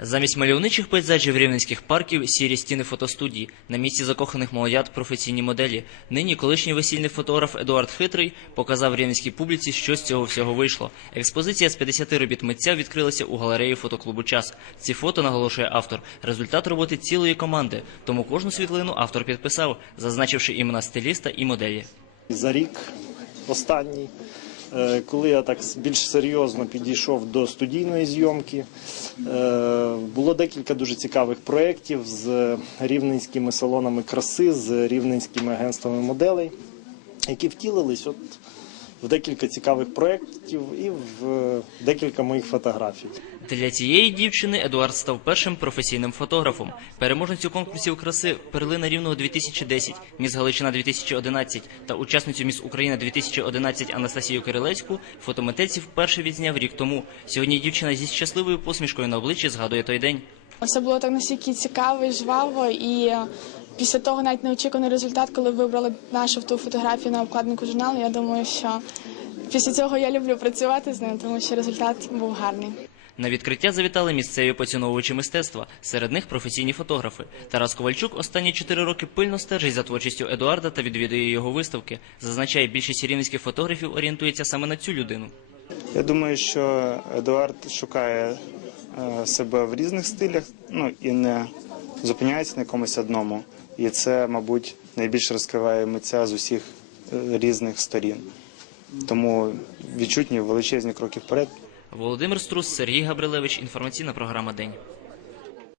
Замість мальовничих пейзажів рівненських парків сірі стіни фотостудії, на місці закоханих молодят професійні моделі. Нині колишній весільний фотограф Едуард Хитрий показав рівненській публіці, що з цього всього вийшло. Експозиція з 50 робіт митця відкрилася у галереї фотоклубу Час. Ці фото наголошує автор. Результат роботи цілої команди. Тому кожну світлину автор підписав, зазначивши імена стиліста і моделі. За рік останній, коли я так більш серйозно підійшов до студійної зйомки, е, було декілька дуже цікавих проєктів з рівненськими салонами краси, з рівненськими агентствами моделей, які втілились. От в декілька цікавих проєктів і в декілька моїх фотографій. Для цієї дівчини Едуард став першим професійним фотографом. Переможницю конкурсів краси Перлина Рівного 2010, Міс Галичина 2011 та учасницю Міс Україна 2011 Анастасію Кирилецьку фотомитець вперше відзняв рік тому. Сьогодні дівчина зі щасливою посмішкою на обличчі згадує той день. Це було так настільки цікаво і жваво, і е, після того навіть неочікуваний результат, коли вибрали нашу ту фотографію на обкладинку журналу. Я думаю, що після цього я люблю працювати з ним, тому що результат був гарний. На відкриття завітали місцеві поціновувачі мистецтва. Серед них професійні фотографи. Тарас Ковальчук останні чотири роки пильно стежить за творчістю Едуарда та відвідує його виставки. Зазначає, більшість рівненських фотографів орієнтується саме на цю людину. Я думаю, що Едуард шукає е, себе в різних стилях, ну і не зупиняється на якомусь одному. І це, мабуть, найбільше розкриває митця з усіх е, різних сторін. Тому відчутні величезні кроки вперед. Володимир Струс, Сергій Габрилевич. Інформаційна програма День.